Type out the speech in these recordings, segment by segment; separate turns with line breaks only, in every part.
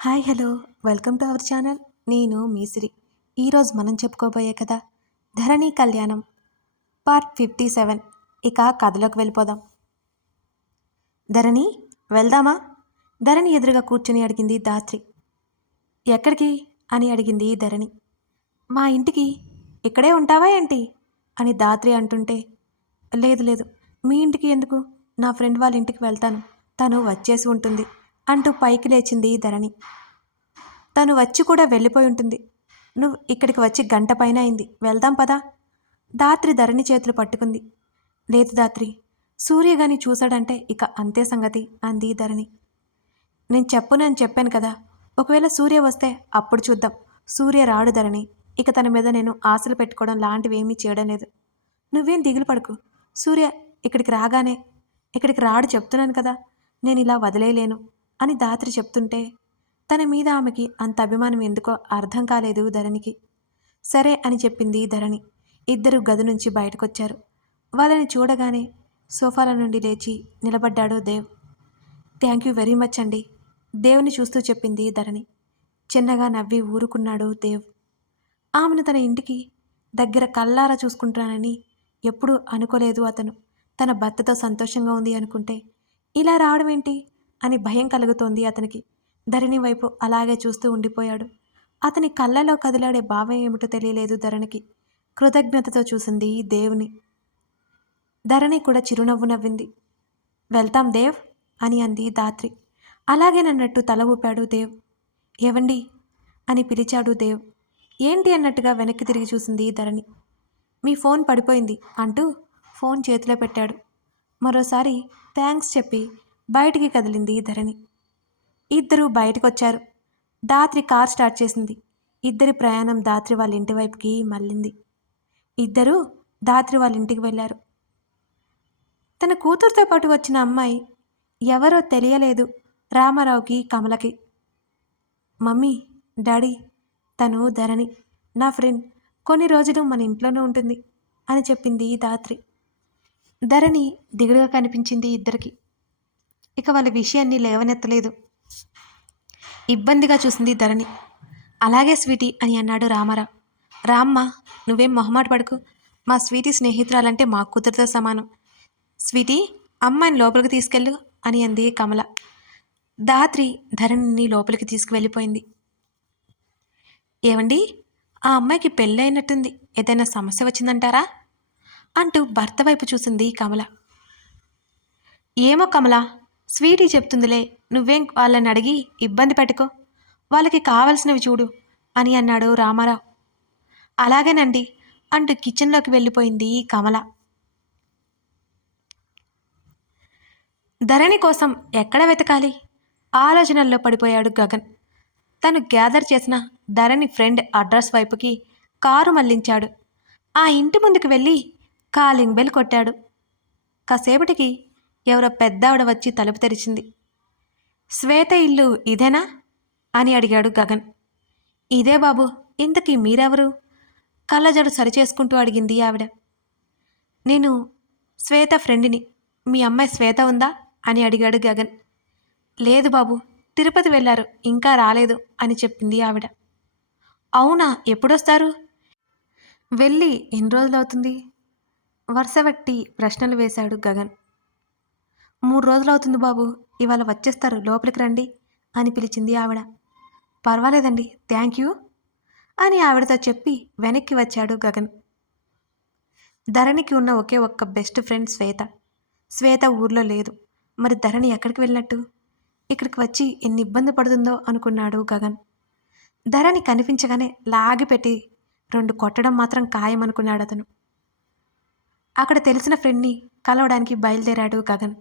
Hi hello. Welcome to our channel. నేను మీసిరి. ఈరోజు మనం చెప్పుకోబోయే కథ Dharani Kalyanam part fifty seven ఇక కథలోకి వెళ్ళిపోదాం. ధరణి వెళ్దామా? ధరణి ఎదురుగా కూర్చుని అడిగింది దాత్రి. ఎక్కడికి? అని అడిగింది ధరణి. మా ఇంటికి. ఇక్కడే ఉంటావా ఏంటి? అని దాత్రి అంటుంటే లేదు లేదు. మీ ఇంటికి ఎందుకు? నా ఫ్రెండ్ వాళ్ళ ఇంటికి వెళ్తాను. తను వచ్చేసి ఉంటుంది. అంటూ పైకి లేచింది ధరణి. తను వచ్చి కూడా వెళ్ళిపోయి ఉంటుంది. నువ్వు ఇక్కడికి వచ్చి గంట పైన అయింది. వెళ్దాం పదా. దాత్రి ధరణి చేతులు పట్టుకుంది. లేదు దాత్రి సూర్య గాని చూశాడంటే ఇక అంతే సంగతి అంది ధరణి. నేను చెప్పునని చెప్పాను కదా. ఒకవేళ సూర్య వస్తే అప్పుడు చూద్దాం. సూర్య రాడు ధరణి. ఇక తన మీద నేను ఆశలు పెట్టుకోవడం లాంటివి ఏమీ చేయడం లేదు. నువ్వేం దిగులు పడకు. సూర్య ఇక్కడికి రాగానే ఇక్కడికి రాడు చెప్తున్నాను కదా. నేను ఇలా వదిలేయలేను. అని దాత్రి చెప్తుంటే తన మీద ఆమెకి అంత అభిమానం ఎందుకో అర్థం కాలేదు ధరణికి. సరే అని చెప్పింది ధరణి. ఇద్దరు గది నుంచి బయటకొచ్చారు. వాళ్ళని చూడగానే సోఫాల నుండి లేచి నిలబడ్డాడు Dev. Thank you very much అండి దేవుని చూస్తూ చెప్పింది ధరణి. చిన్నగా నవ్వి ఊరుకున్నాడు దేవ్. ఆమెను తన ఇంటికి దగ్గర కల్లారా చూసుకుంటానని ఎప్పుడూ అనుకోలేదు అతను. తన భర్తతో సంతోషంగా ఉంది అనుకుంటే ఇలా రావడం ఏంటి అని భయం కలుగుతోంది అతనికి. ధరణి వైపు అలాగే చూస్తూ ఉండిపోయాడు. అతని కళ్ళలో కదిలాడే భావం ఏమిటో తెలియలేదు ధరణికి. కృతజ్ఞతతో చూసింది దేవుని. ధరణి కూడా చిరునవ్వు నవ్వింది. వెళ్తాం దేవ్ అని అంది దాత్రి అలాగేనన్నట్టు తల ఊపాడు దేవ్. ఏవండి? అని పిలిచాడు దేవ్. ఏంటి అన్నట్టుగా వెనక్కి తిరిగి చూసింది ధరణి. మీ ఫోన్ పడిపోయింది అంటూ ఫోన్ చేతిలో పెట్టాడు. మరోసారి థ్యాంక్స్ చెప్పి బయటికి కదిలింది ధరణి. ఇద్దరూ బయటకొచ్చారు. దాత్రి కార్ స్టార్ట్ చేసింది. ఇద్దరి ప్రయాణం దాత్రి వాళ్ళ ఇంటి వైపుకి మళ్ళింది. ఇద్దరూ దాత్రి వాళ్ళ ఇంటికి వెళ్ళారు. తన కూతురుతో పాటు వచ్చిన అమ్మాయి ఎవరో తెలియలేదు రామారావుకి కమలకి. మమ్మీ డాడీ తను ధరణి నా ఫ్రెండ్ కొన్ని రోజులు మన ఇంట్లోనే ఉంటుంది అని చెప్పింది దాత్రి ధరణి దిగుడుగా కనిపించింది ఇద్దరికి. ఇక వాళ్ళ విషయాన్ని లేవనెత్తలేదు. ఇబ్బందిగా చూసింది ధరణి. అలాగే స్వీటీ అని అన్నాడు రామారావు. రామ్మ నువ్వేం మొహమాట పడుకు. మా స్వీటీ స్నేహితురాలంటే మా కూతురితో సమానం. స్వీటీ అమ్మాయిని లోపలికి తీసుకెళ్ళు అని అంది కమల. దాత్రి ధరణిని లోపలికి తీసుకువెళ్ళిపోయింది. ఏమండి ఆ అమ్మాయికి పెళ్ళి అయినట్టుంది ఏదైనా సమస్య వచ్చిందంటారా? అంటూ భర్త వైపు చూసింది కమల. ఏమో కమల స్వీటీ చెప్తుందిలే నువ్వేం వాళ్ళని అడిగి ఇబ్బంది పెట్టుకో. వాళ్ళకి కావలసినవి చూడు అని అన్నాడు రామారావు. అలాగేనండి అంటూ కిచెన్లోకి వెళ్ళిపోయింది కమల. ధరణి కోసం ఎక్కడ వెతకాలి? ఆలోచనల్లో పడిపోయాడు గగన్. తను గ్యాదర్ చేసిన ధరణి ఫ్రెండ్ అడ్రస్ వైపుకి కారు మళ్ళించాడు ఆ ఇంటి ముందుకు వెళ్ళి కాలింగ్ బెల్ కొట్టాడు. కాసేపటికి ఎవరో పెద్దావిడ వచ్చి తలుపు తెరిచింది. శ్వేత ఇల్లు ఇదేనా? అని అడిగాడు గగన్. ఇదే బాబు ఇంతకీ మీరెవరు? కళ్ళజడు సరిచేసుకుంటూ అడిగింది ఆవిడ. నేను శ్వేత ఫ్రెండ్ని. మీ అమ్మాయి శ్వేత ఉందా? అని అడిగాడు గగన్. లేదు బాబు తిరుపతి వెళ్ళారు ఇంకా రాలేదు అని చెప్పింది ఆవిడ. అవునా ఎప్పుడొస్తారు? వెళ్ళి ఎన్ని రోజులవుతుంది? వరుసబట్టి ప్రశ్నలు వేశాడు గగన్. మూడు రోజులవుతుంది బాబు ఇవాళ వచ్చేస్తారు లోపలికి రండి అని పిలిచింది ఆవిడ. పర్వాలేదండి థ్యాంక్ యూ అని ఆవిడతో చెప్పి వెనక్కి వచ్చాడు గగన్. ధరణికి ఉన్న ఒకే ఒక్క బెస్ట్ ఫ్రెండ్ శ్వేత. శ్వేత ఊర్లో లేదు. మరి ధరణి ఎక్కడికి వెళ్ళినట్టు? ఇక్కడికి వచ్చి ఎన్ని ఇబ్బంది పడుతుందో అనుకున్నాడు గగన్. ధరణి కనిపించగానే లాగిపెట్టి రెండు కొట్టడం మాత్రం ఖాయం అనుకున్నాడు అతను అక్కడ తెలిసిన ఫ్రెండ్ని కలవడానికి బయలుదేరాడు గగన్.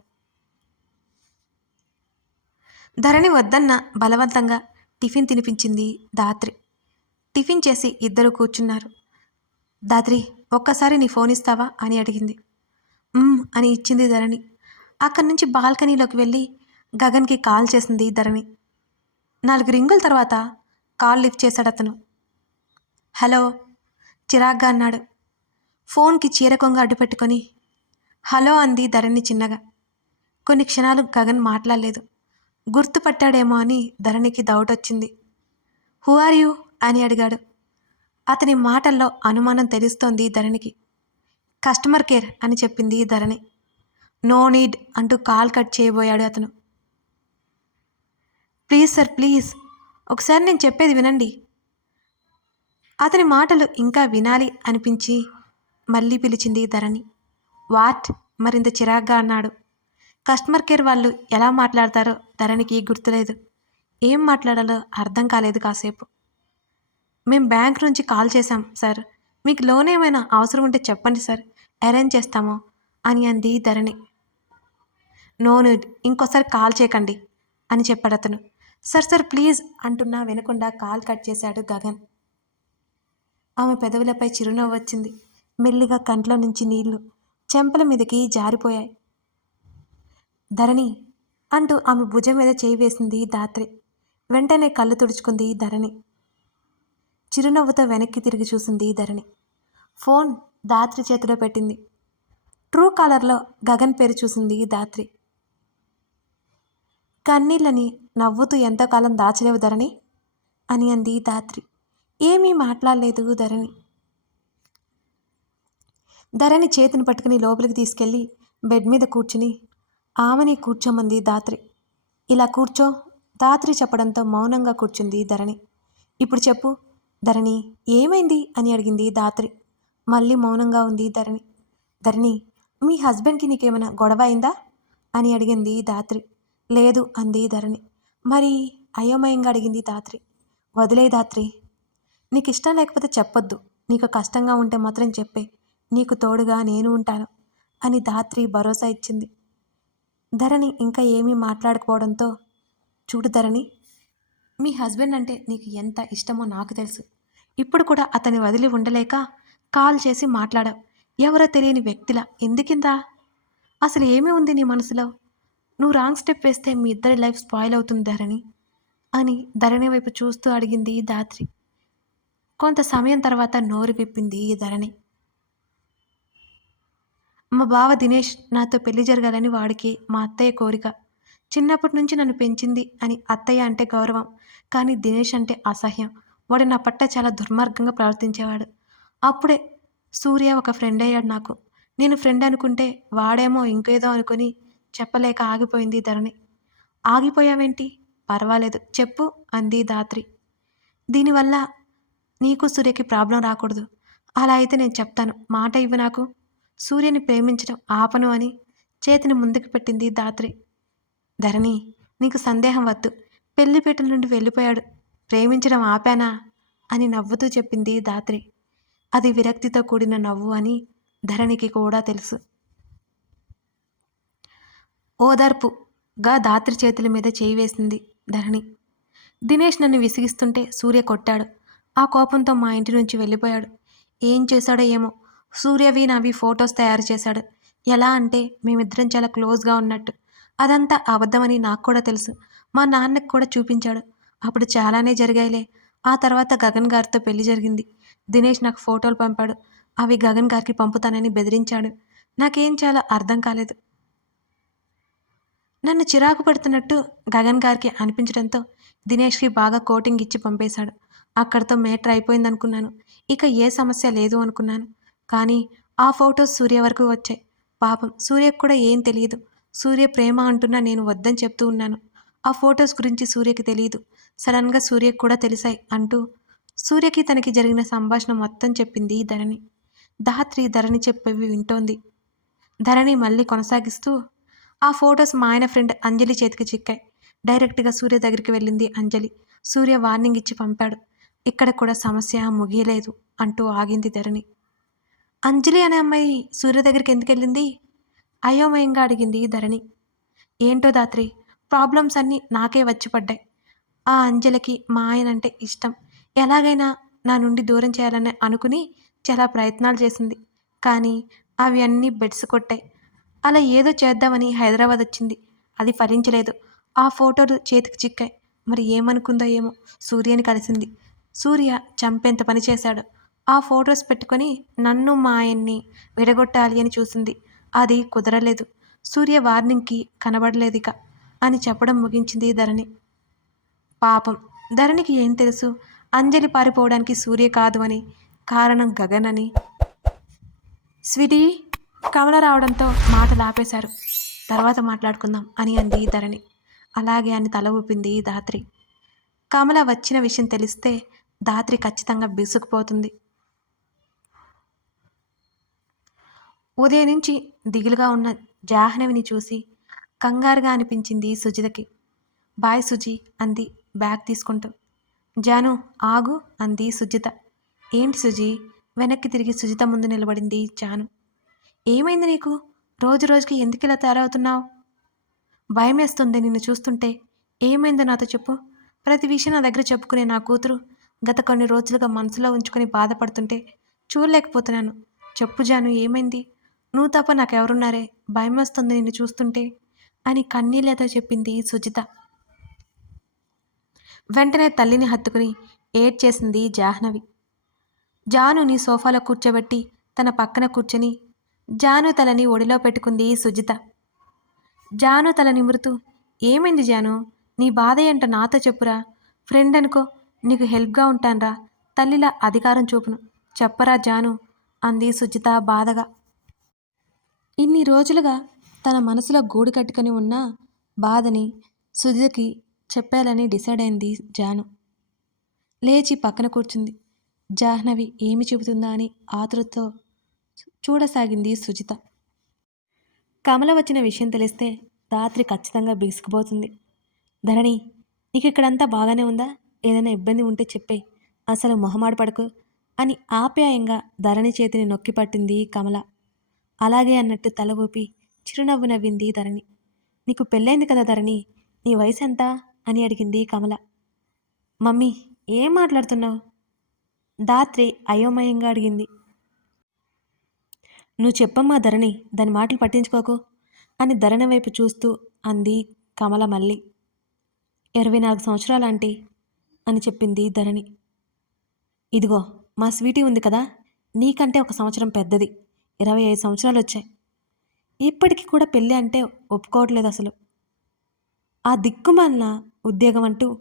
ధరణి వద్దన్న బలవంతంగా టిఫిన్ తినిపించింది దాత్రి. టిఫిన్ చేసి ఇద్దరు కూర్చున్నారు. దాత్రి ఒక్కసారి నీ ఫోన్ ఇస్తావా? అని అడిగింది. అని ఇచ్చింది ధరణి. అక్కడి నుంచి బాల్కనీలోకి వెళ్ళి గగన్కి కాల్ చేసింది ధరణి. నాలుగు రింగుల తర్వాత కాల్ లిఫ్ట్ చేశాడు అతను. హలో చిరాగ్గా అన్నాడు. ఫోన్కి చీరకొంగ అడ్డుపెట్టుకొని హలో అంది ధరణి చిన్నగా. కొన్ని క్షణాలు గగన్ మాట్లాడలేదు. గుర్తుపట్టాడేమో అని ధరణికి డౌట్ వచ్చింది. హూ ఆర్ యూ అని అడిగాడు. అతని మాటల్లో అనుమానం తెలుస్తోంది ధరణికి. కస్టమర్ కేర్ అని చెప్పింది ధరణి. నో నీడ్ అంటూ కాల్ కట్ చేయబోయాడు అతను. ప్లీజ్ సార్ ప్లీజ్ ఒకసారి నేను చెప్పేది వినండి. అతని మాటలు ఇంకా వినాలి అనిపించి మళ్ళీ పిలిచింది ధరణి. వాట్ మరింత చిరాగ్గా అన్నాడు. కస్టమర్ కేర్ వాళ్ళు ఎలా మాట్లాడతారో ధరణికి గుర్తులేదు ఏం మాట్లాడాలో అర్థం కాలేదు కాసేపు. మేం బ్యాంక్ నుంచి కాల్ చేశాం సార్. మీకు లోన్ ఏమైనా అవసరం ఉంటే చెప్పండి సార్. అరేంజ్ చేస్తాము అని అంది ధరణి. నో నీడ్ ఇంకోసారి కాల్ చేయకండి అని చెప్పాడు అతను. సార్ సార్ ప్లీజ్ అంటున్నా వినకుండా కాల్ కట్ చేశాడు గగన్. ఆమె పెదవులపై చిరునవ్వు వచ్చింది. మెల్లిగా కంట్లో నుంచి నీళ్ళు చెంపల మీదకి జారిపోయాయి. ధరణి అంటూ ఆమె భుజం మీద చేయి వేసింది దాత్రి వెంటనే కళ్ళు తుడుచుకుంది ధరణి. చిరునవ్వుతో వెనక్కి తిరిగి చూసింది ధరణి. ఫోన్ దాత్రి చేతిలో పెట్టింది. ట్రూ కాలర్లో గగన్ పేరు చూసింది దాత్రి కన్నీళ్ళని నవ్వుతూ ఎంతకాలం దాచలేవు ధరణి అని అంది దాత్రి ఏమీ మాట్లాడలేదు ధరణి. ధరణి చేతిని పట్టుకుని లోపలికి తీసుకెళ్ళి బెడ్ మీద కూర్చుని ఆమెని కూర్చోమంది దాత్రి. ఇలా కూర్చో. దాత్రి చెప్పడంతో మౌనంగా కూర్చుంది ధరణి. ఇప్పుడు చెప్పు ధరణి ఏమైంది? అని అడిగింది దాత్రి. మళ్ళీ మౌనంగా ఉంది ధరణి. ధరణి మీ హస్బెండ్కి నీకేమైనా గొడవ అయిందా? అని అడిగింది దాత్రి. లేదు అంది ధరణి. మరి? అయోమయంగా అడిగింది దాత్రి. వదిలే దాత్రి. నీకు ఇష్టం లేకపోతే చెప్పొద్దు. నీకు కష్టంగా ఉంటే మాత్రం చెప్పే. నీకు తోడుగా నేను ఉంటాను అని దాత్రి భరోసా ఇచ్చింది. ధరణి ఇంకా ఏమీ మాట్లాడకపోవడంతో చూడు ధరణి మీ హస్బెండ్ అంటే నీకు ఎంత ఇష్టమో నాకు తెలుసు. ఇప్పుడు కూడా అతని వదిలి ఉండలేక కాల్ చేసి మాట్లాడావు. ఎవరో తెలియని వ్యక్తిలా. ఎందుకిందా? అసలు ఏమీ ఉంది నీ మనసులో? నువ్వు రాంగ్ స్టెప్ వేస్తే మీ ఇద్దరి లైఫ్ స్పాయిల్ అవుతుంది ధరణి అని ధరణి వైపు చూస్తూ అడిగింది దాత్రి కొంత సమయం తర్వాత నోరు విప్పింది ఈ ధరణి. మా బావ దినేష్ నాతో పెళ్ళి జరగాలని వాడికి మా అత్తయ్య కోరిక. చిన్నప్పటి నుంచి నన్ను పెంచింది అని అత్తయ్య అంటే గౌరవం కానీ దినేష్ అంటే అసహ్యం. వాడు నా పట్ల చాలా దుర్మార్గంగా ప్రవర్తించేవాడు. అప్పుడే సూర్య ఒక ఫ్రెండ్ అయ్యాడు నాకు. నేను ఫ్రెండ్ అనుకుంటే వాడేమో ఇంకేదో అనుకుని చెప్పలేక ఆగిపోయింది ధరణి. ఆగిపోయావేంటి? పర్వాలేదు చెప్పు అంది దాత్రి దీనివల్ల నీకు సూర్యకి ప్రాబ్లం రాకూడదు. అలా అయితే నేను చెప్తాను. మాట ఇవ్వు నాకు. సూర్యని ప్రేమించడం ఆపను అని చేతిని ముందుకు పెట్టింది దాత్రి. ధరణి నీకు సందేహం వద్దు. పెళ్ళిపేట నుండి వెళ్ళిపోయాడు. ప్రేమించడం ఆపానా? అని నవ్వుతూ చెప్పింది దాత్రి. అది విరక్తితో కూడిన నవ్వు అని ధరణికి కూడా తెలుసు. ఓదార్పుగా దాత్రి చేతుల మీద చేయి వేసింది ధరణి. దినేష్ నన్ను విసిగిస్తుంటే సూర్య కొట్టాడు. ఆ కోపంతో మా ఇంటి నుంచి వెళ్ళిపోయాడు. ఏం చేశాడో ఏమో సూర్యవి నావి ఫొటోస్ తయారు చేశాడు. ఎలా అంటే మేమిద్దరం చాలా క్లోజ్గా ఉన్నట్టు. అదంతా అబద్ధమని నాకు కూడా తెలుసు. మా నాన్నకు కూడా చూపించాడు. అప్పుడు చాలానే జరిగాయిలే. ఆ తర్వాత గగన్ గారితో పెళ్ళి జరిగింది. దినేష్ నాకు ఫోటోలు పంపాడు. అవి గగన్ గారికి పంపుతానని బెదిరించాడు. నాకేం చాలా అర్థం కాలేదు. నన్ను చిరాకు పడుతున్నట్టు గగన్ గారికి అనిపించడంతో దినేష్కి బాగా కోటింగ్ ఇచ్చి పంపేశాడు. అక్కడితో మేటర్ అయిపోయిందనుకున్నాను. ఇక ఏ సమస్య లేదు అనుకున్నాను. కానీ ఆ ఫొటోస్ సూర్య వరకు వచ్చాయి. పాపం సూర్యకు కూడా ఏం తెలియదు. సూర్య ప్రేమ అంటున్నా నేను వద్దని చెప్తూ ఉన్నాను. ఆ ఫొటోస్ గురించి సూర్యకి తెలియదు. సడన్గా సూర్యకు కూడా తెలిసాయి అంటూ సూర్యకి తనకి జరిగిన సంభాషణ మొత్తం చెప్పింది ధరణి. ధాత్రి ధరణి చెప్పేవి వింటోంది. ధరణి మళ్ళీ కొనసాగిస్తూ ఆ ఫొటోస్ మా ఆయన ఫ్రెండ్ అంజలి చేతికి చిక్కాయి. డైరెక్ట్గా సూర్య దగ్గరికి వెళ్ళింది అంజలి. సూర్య వార్నింగ్ ఇచ్చి పంపాడు. ఇక్కడ కూడా సమస్య ముగియలేదు అంటూ ఆగింది ధరణి. అంజలి అనే అమ్మాయి సూర్య దగ్గరికి ఎందుకు వెళ్ళింది? అయోమయంగా అడిగింది ధరణి. ఏంటో దాత్రి ప్రాబ్లమ్స్ అన్నీ నాకే వచ్చి పడ్డాయి. ఆ అంజలికి మా ఆయన అంటే ఇష్టం. ఎలాగైనా నా నుండి దూరం చేయాలని అనుకుని చాలా ప్రయత్నాలు చేసింది. కానీ అవి అన్నీ బెడ్స్ కొట్టాయి. అలా ఏదో చేద్దామని హైదరాబాద్ వచ్చింది. అది ఫలించలేదు. ఆ ఫోటోలు చేతికి చిక్కాయి. మరి ఏమనుకుందో ఏమో సూర్యని కలిసింది. సూర్య చంపేంత పని చేశాడు. ఆ ఫొటోస్ పెట్టుకొని నన్ను మా ఆయన్ని విడగొట్టాలి అని చూసింది. అది కుదరలేదు. సూర్య వార్నింగ్కి కనబడలేదు అని చెప్పడం ముగించింది ధరణి. పాపం. ధరణికి ఏం తెలుసు? అంజలి పారిపోవడానికి సూర్య కాదు అని కారణం గగన్ అని. స్వీటీ కమల రావడంతో మాటలు ఆపేశారు తర్వాత మాట్లాడుకుందాం అని అంది ధరణి. అలాగే అని తల ఊపింది ధాత్రి. కమల వచ్చిన విషయం తెలిస్తే ధాత్రి ఖచ్చితంగా బిసుకుపోతుంది. ఉదయం నుంచి దిగులుగా ఉన్న జాహ్నవిని చూసి కంగారుగా అనిపించింది సుజితకి. బాయ్ సుజి అంది బ్యాగ్ తీసుకుంటూ. జాను ఆగు అంది సుజిత. ఏంటి సుజి? వెనక్కి తిరిగి సుజిత ముందు నిలబడింది జాను. ఏమైంది నీకు? రోజు రోజుకి ఎందుకు ఇలా తయారవుతున్నావు? భయమేస్తుంది నిన్ను చూస్తుంటే. ఏమైందో నాతో చెప్పు. ప్రతి విషయం నా దగ్గర చెప్పుకునే నా కూతురు గత కొన్ని రోజులుగా మనసులో ఉంచుకొని బాధపడుతుంటే చూడలేకపోతున్నాను. చెప్పు జాను ఏమైంది? నువ్వు తప్ప నాకెవరున్నారే? భయం వస్తుంది నిన్ను చూస్తుంటే అని కన్నీళ్ళతో చెప్పింది సుజిత. వెంటనే తల్లిని హత్తుకుని ఏడ్చేసింది జాహ్నవి. జానుని సోఫాలో కూర్చోబెట్టి తన పక్కన కూర్చొని జాను తలని ఒడిలో పెట్టుకుంది సుజిత. జాను తల నిమురుతూ ఏమైంది జాను? నీ బాధ ఏంటో నాతో చెప్పురా. ఫ్రెండ్ అనుకో నీకు హెల్ప్గా ఉంటానరా. తల్లిలా అధికారం చూపును. చెప్పరా జాను అంది సుజిత బాధగా. ఇన్ని రోజులుగా తన మనసులో గూడు కట్టుకొని ఉన్న బాధని సుధీర్కి చెప్పాలని డిసైడ్ అయింది జాను. లేచి పక్కన కూర్చుంది. జాహ్నవి ఏమి చెబుతుందా అని ఆతృతతో చూడసాగింది సుజిత. కమల వచ్చిన విషయం తెలిస్తే రాత్రి ఖచ్చితంగా బిగుసుకుపోతుంది. ధరణి నీకు ఇక్కడంతా బాగానే ఉందా? ఏదైనా ఇబ్బంది ఉంటే చెప్పే. అసలు మొహమాడ పడకు అని ఆప్యాయంగా ధరణి చేతిని నొక్కి పట్టింది కమల. అలాగే అన్నట్టు తల ఊపి చిరునవ్వు నవ్వింది ధరణి. నీకు పెళ్ళైంది కదా ధరణి నీ వయసు ఎంత అని అడిగింది కమల. మమ్మీ ఏం మాట్లాడుతున్నావు? దాత్రి అయోమయంగా అడిగింది. నువ్వు చెప్పమ్మా ధరణి దాని మాటలు పట్టించుకోకు అని ధరణి వైపు చూస్తూ అంది కమల మళ్ళీ. ఇరవై నాలుగు సంవత్సరాలంటే అని చెప్పింది ధరణి. ఇదిగో మా స్వీటీ ఉంది కదా నీకంటే ఒక సంవత్సరం పెద్దది. ఇరవై ఐదు సంవత్సరాలు వచ్చాయి. ఇప్పటికి కూడా పెళ్ళి అంటే ఒప్పుకోవట్లేదు అసలు. ఆ దిక్కుమాలిన ఉద్యోగం అంటూ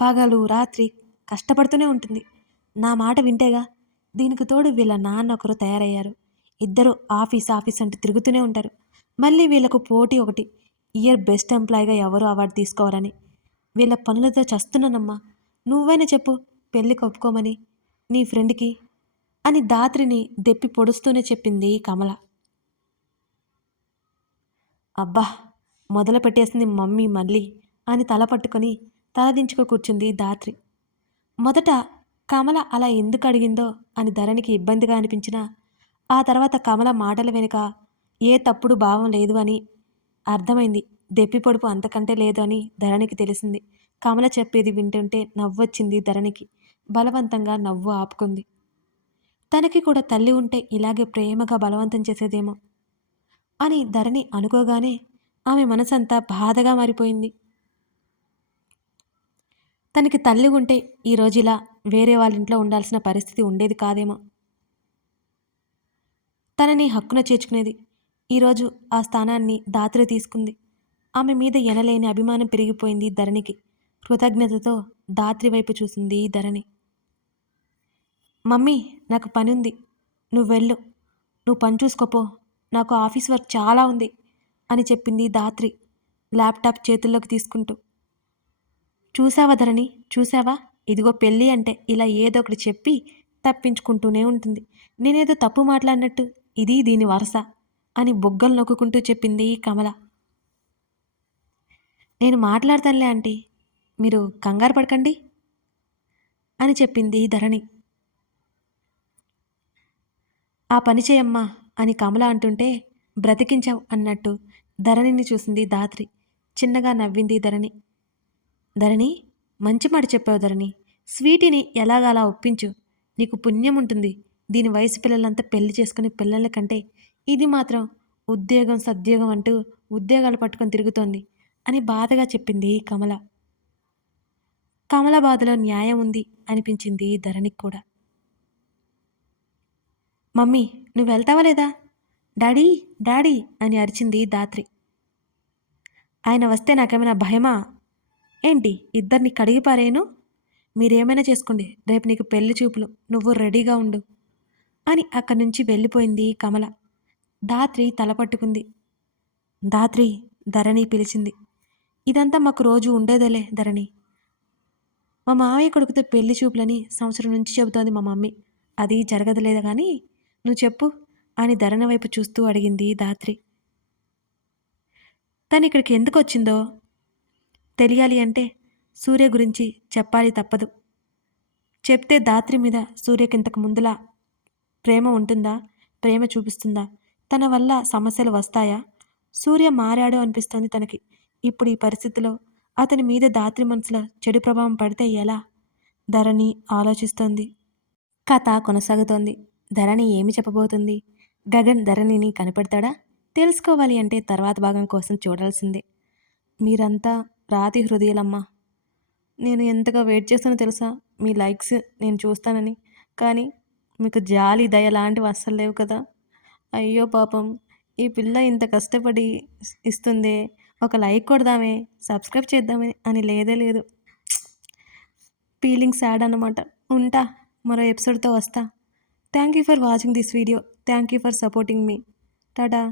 పగలు రాత్రి కష్టపడుతూనే ఉంటుంది. నా మాట వింటేగా దీనికి తోడు వీళ్ళ నాన్న ఒకరు తయారయ్యారు. ఇద్దరు ఆఫీస్ ఆఫీస్ అంటూ తిరుగుతూనే ఉంటారు. మళ్ళీ వీళ్ళకు పోటీ ఒకటి. ఇయర్ బెస్ట్ ఎంప్లాయీగా ఎవరు అవార్డు తీసుకోవాలని. వీళ్ళ పనులతో చస్తున్నానమ్మా. నువ్వైనా చెప్పు పెళ్ళికి ఒప్పుకోమని. నీ ఫ్రెండ్కి అని దాత్రిని దెప్పి పొడుస్తూనే చెప్పింది కమల. అబ్బా మొదలు పెట్టేసింది మమ్మీ మళ్ళీ అని తల పట్టుకొని తలదించుకో కూర్చుంది దాత్రి. మొదట కమల అలా ఎందుకు అడిగిందో అని ధరణికి ఇబ్బందిగా అనిపించినా ఆ తర్వాత కమల మాటల వెనుక ఏ తప్పుడు భావం లేదు అని అర్థమైంది. దెప్పి పొడుపు అంతకంటే లేదు అని ధరణికి తెలిసింది. కమల చెప్పేది వింటుంటే నవ్వొచ్చింది ధరణికి. బలవంతంగా నవ్వు ఆపుకుంది. తనకి కూడా తల్లి ఉంటే ఇలాగే ప్రేమగా బలవంతం చేసేదేమో అని ధరణి అనుకోగానే ఆమె మనసంతా బాధగా మారిపోయింది. తనకి తల్లి ఉంటే ఈరోజు ఇలా వేరే వాళ్ళ ఇంట్లో ఉండాల్సిన పరిస్థితి ఉండేది కాదేమో. తనని హక్కున చేర్చుకునేది ఈరోజు ఆ స్థానాన్ని దాత్రి తీసుకుంది. ఆమె మీద ఎనలేని అభిమానం పెరిగిపోయింది ధరణికి. కృతజ్ఞతతో దాత్రి వైపు చూసింది ధరణి. మమ్మీ నాకు పని ఉంది నువ్వు వెళ్ళు. నువ్వు పని చూసుకోపో. నాకు ఆఫీస్ వర్క్ చాలా ఉంది అని చెప్పింది దాత్రి ల్యాప్టాప్ చేతుల్లోకి తీసుకుంటూ. చూసావా ధరణి? చూసావా ఇదిగో పెళ్ళి అంటే ఇలా ఏదో ఒకటి చెప్పి తప్పించుకుంటూనే ఉంటుంది. నేనేదో తప్పు మాట్లాడినట్టు ఇది దీని వరస అని బొగ్గలు నొక్కుంటూ చెప్పింది కమల. నేను మాట్లాడతానులే ఆంటీ మీరు కంగారు పడకండి అని చెప్పింది ధరణి. ఆ పని చేయమ్మా అని కమల అంటుంటే బ్రతికించావు అన్నట్టు ధరణిని చూసింది దాత్రి చిన్నగా నవ్వింది ధరణి. ధరణి మంచి మాట చెప్పావు ధరణి. స్వీటిని ఎలాగలా ఒప్పించు. నీకు పుణ్యం ఉంటుంది. దీని వయసు పిల్లలంతా పెళ్ళి చేసుకుని పిల్లల కంటే ఇది మాత్రం ఉద్యోగం సద్యోగం అంటూ ఉద్యోగాలు పట్టుకొని తిరుగుతోంది అని బాధగా చెప్పింది కమల. కమల బాధలో న్యాయం ఉంది అనిపించింది ధరణికి కూడా. మమ్మీ నువ్వు వెళ్తావా లేదా? డాడీ డాడీ అని అరిచింది దాత్రి. ఆయన వస్తే నాకేమైనా భయమా? ఏంటి ఇద్దరిని కడిగి పారేను మీరేమైనా చేసుకోండి రేపు నీకు పెళ్ళి చూపులు నువ్వు రెడీగా ఉండు అని అక్కడి నుంచి వెళ్ళిపోయింది కమల. దాత్రి తల పట్టుకుంది. దాత్రి ధరణి పిలిచింది. ఇదంతా మాకు రోజు ఉండేదేలే ధరణి. మా మావయ్య కొడుకుతో పెళ్ళి చూపులని సంవత్సరం నుంచి చెబుతోంది మా మమ్మీ. అది జరగదులేదు కానీ నువ్వు చెప్పు అని ధరణ వైపు చూస్తూ అడిగింది దాత్రి తను ఇక్కడికి ఎందుకు వచ్చిందో? తెలియాలి అంటే సూర్య గురించి చెప్పాలి తప్పదు. చెప్తే దాత్రి మీద సూర్యకి ఇంతకు ముందులా ప్రేమ ఉంటుందా? ప్రేమ చూపిస్తుందా? తన వల్ల సమస్యలు వస్తాయా? సూర్య మారాడు అనిపిస్తోంది తనకి. ఇప్పుడు ఈ పరిస్థితిలో అతని మీద దాత్రి మనసులో చెడు ప్రభావం పడితే ఎలా? ధరణి ఆలోచిస్తోంది. కథ కొనసాగుతోంది. ధరణి ఏమి చెప్పబోతుంది? గగన్ ధరణిని కనిపెడతాడా? తెలుసుకోవాలి అంటే తర్వాత భాగం కోసం చూడాల్సిందే. మీరంతా రాతి హృదయాలమ్మా. నేను ఎంతగా వెయిట్ చేస్తానో తెలుసా? మీ లైక్స్ నేను చూస్తానని. కానీ మీకు జాలి దయ లాంటివి అస్సలు లేవు కదా. అయ్యో పాపం. ఈ పిల్ల ఇంత కష్టపడి ఇస్తుంది. ఒక లైక్ కొడదామే సబ్స్క్రైబ్ చేద్దామే అని లేదే లేదు. ఫీలింగ్ సాడ్ అనమాట ఉంటా మరో ఎపిసోడ్తో వస్తా. Thank you for watching this video thank you for supporting me Tata